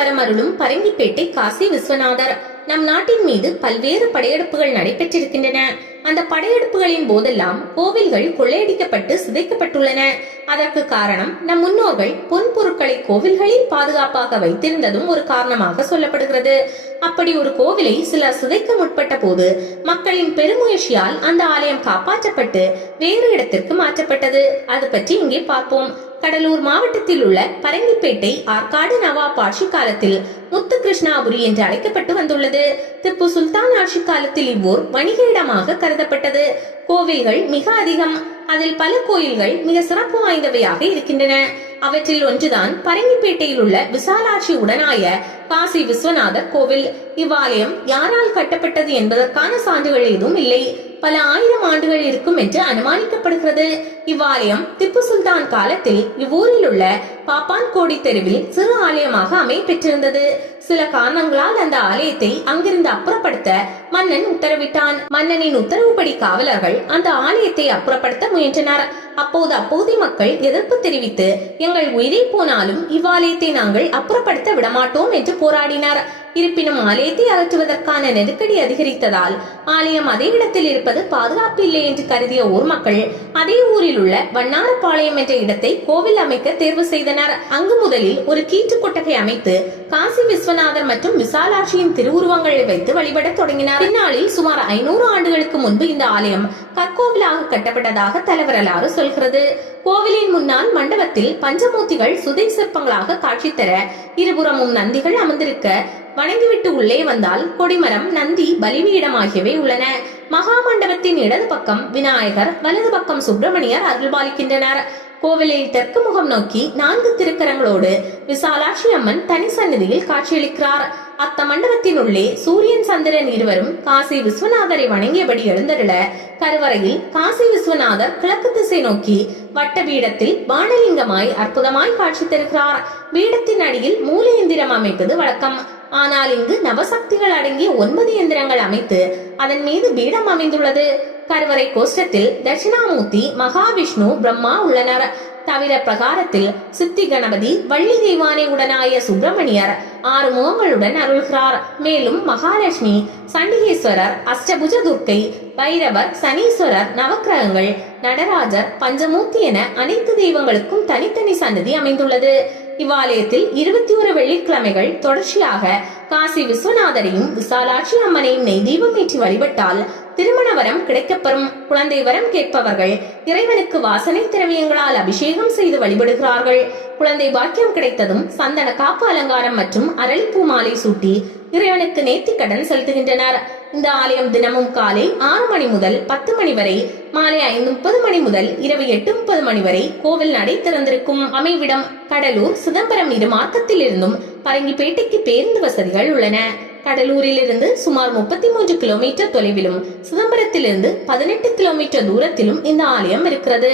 வரமருளும் பரங்கிப்பேட்டை காசி விஸ்வநாதர். நம் நாட்டின் மீது பல்வேறு படையெடுப்புகள் நடைபெற்றிருக்கின்றன. அந்த படையெடுப்புகளின் போதெல்லாம் கோவில்கள் கொள்ளையடிக்கப்பட்டு சிதைக்கப்பட்டுள்ளன. அதற்கு காரணம் நம் முன்னோர்கள் பொன் பொருட்களை கோவில்களில் பாதுகாப்பாக வைத்திருந்ததும் ஒரு காரணமாக சொல்லப்படுகிறது. அப்படி ஒரு கோவிலை சிலர் சிதைக்க முற்பட்ட போது மக்களின் பெருமுயற்சியால் அந்த ஆலயம் காப்பாற்றப்பட்டு வேறு இடத்திற்கு மாற்றப்பட்டது. அது பற்றி இங்கே பார்ப்போம். கடலூர் மாவட்டத்தில் உள்ள பரங்கிப்பேட்டை ஆற்காடு நவாப் ஆட்சி காலத்தில் முத்து கிருஷ்ணாபுரி என்று அழைக்கப்பட்டு வந்துள்ளது. திப்பு சுல்தான் ஆட்சி காலத்தில் இவ்வூர் வணிக இடமாக கருதப்பட்டது. கோவில்கள் மிக அதிகம். அதில் பல கோயில்கள் மிக சிறப்பு வாய்ந்தவையாக இருக்கின்றன. அவற்றில் ஒன்றுதான் பரங்கிப்பேட்டையில் உள்ள விசாலாட்சி உடனாய காசி விஸ்வநாதர் கோவில். இவ்வாலயம் யாரால் கட்டப்பட்டது என்பதற்கான சான்றுகள் எதுவும் இல்லை. பல ஆயிரம் ஆண்டுகள் இருக்கும் என்று அனுமானிக்கப்படுகிறது. இவ்வாலயம் திப்பு சுல்தான் காலத்தில் இவ்வூரில் உள்ள பாப்பான் கோடி தெருவில் சிறு ஆலயமாக அமையப்பெற்றிருந்தது. சில காரணங்களால் அந்த ஆலயத்தை அங்கிருந்து அப்புறப்படுத்த மன்னன் உத்தரவிட்டான். மன்னனின் உத்தரவுப்படி காவலர்கள் அந்த ஆலயத்தை அப்புறப்படுத்த முயன்றனர். அப்போது அப்பகுதி மக்கள் எதிர்ப்பு தெரிவித்து, எங்கள் உயிரை போனாலும் இவ்வாலயத்தை நாங்கள் அப்புறப்படுத்த விடமாட்டோம் என்று போராடினர். இருப்பினும் ஆலயத்தை அகற்றுவதற்கான நெருக்கடி அதிகரித்ததால் ஆலயம் அதே இடத்தில் இருப்பது பாதுகாப்பு இல்லை என்று கருதிய ஊர் மக்கள் அதே ஊரில் உள்ள வண்ணாரப்பாளையம் என்ற இடத்தை கோவில் அமைக்க தேர்வு செய்தனர். அங்கு முதலில் ஒரு கீற்று கொட்டகை அமைத்து காசி விஸ்வநாதர் மற்றும் விசாலாட்சியின் திருவுருவங்களை வைத்து வழிபட தொடங்கினார். பின்னாளில் சுமார் 500 ஆண்டுகளுக்கு முன்பு இந்த ஆலயம் கற்கோவிலாக கட்டப்பட்டதாக தலைவரலாறு சொல்கிறது. கோவிலின் முன்னால் மண்டபத்தில் பஞ்சமூர்த்திகள் சுதை சிற்பங்களாக காட்சி தர, இருபுறமும் நந்திகள் அமர்ந்திருக்க, வணங்கிவிட்டு உள்ளே வந்தால் கொடிமரம், நந்தி, பலிபீடம் ஆகியவை உள்ளன. மகா மண்டபத்தின் இடது பக்கம் விநாயகர், வலது பக்கம் சுப்பிரமணியர் அருள்பாலிக்கின்றனர். கோவிலில் தெற்கு முகம் நோக்கி 4 திருக்கரங்களோடு விசாலாட்சி அம்மன் தனி சந்நிதியில் காட்சியளிக்கிறார். அத்த மண்டபத்தின் உள்ளே சூரியன் சந்திரன் இருவரும் காசி விஸ்வநாதரை வணங்கியபடி எழுந்தருள, கருவறையில் காசி விஸ்வநாதர் கிழக்கு திசை நோக்கி வட்ட பீடத்தில் பானலிங்கமாய் அற்புதமாய் காட்சி தருகிறார். பீடத்தின் அடியில் மூல எந்திரம் அமைப்பது வழக்கம். ஆனால் இங்கு நவசக்திகள் அடங்கிய 9 எந்திரங்கள் அமைத்து அதன் மீது பீடம் அமைந்துள்ளது. கருவறை கோஷ்டத்தில் தட்சிணாமூர்த்தி, மகாவிஷ்ணு, பிரம்மா உள்ளனர். தவிர பிரகாரத்தில் சித்தி கணபதி, வள்ளி தெய்வானை உடனாய சுப்பிரமணியர் 6 முகங்களுடன் அருள்கிறார். மேலும் மகாலட்சுமி, சண்டிகேஸ்வரர், அஷ்டபுஜ துர்க்கை, பைரவர், சனீஸ்வரர், நவக்கிரகங்கள், நடராஜர், பஞ்சமூர்த்தி என அனைத்து தெய்வங்களுக்கும் தனித்தனி சன்னதி அமைந்துள்ளது. இவ்வாலயத்தில் 21 வெள்ளிக்கிழமைகள் தொடர்ச்சியாக காசி விஸ்வநாதரையும் விசாலாட்சி அம்மனையும் நெய் தீபம் ஏற்றி வழிபட்டால் திருமண வரம் கிடைக்கப்பெறும். குழந்தை வரம் கேட்பவர்கள் இறைவனுக்கு வாசனை திரவியங்களால் அபிஷேகம் செய்து வழிபடுகிறார்கள். குழந்தை பாக்கியம் கிடைத்ததும் சந்தன காப்பு அலங்காரம் மற்றும் அரளிப்பூ மாலை சூட்டி இறைவனுக்கு நேர்த்தி கடன் செலுத்துகின்றனர். இந்த ஆலயம் தினமும் காலை 6 மணி முதல் 10 மணி வரை, மாலை 5:30 மணி முதல் இரவு 8:30 மணி வரை கோவில் நடை திறந்திருக்கும். அமைவிடம் கடலூர், சிதம்பரம் இரு மார்க்கத்தில் இருந்தும் பரங்கிப்பேட்டைக்கு பேருந்து வசதிகள் உள்ளன. கடலூரில் இருந்து சுமார் 33 கிலோமீட்டர் தொலைவிலும், சிதம்பரத்திலிருந்து 18 கிலோமீட்டர் தூரத்திலும் இந்த ஆலயம் இருக்கிறது.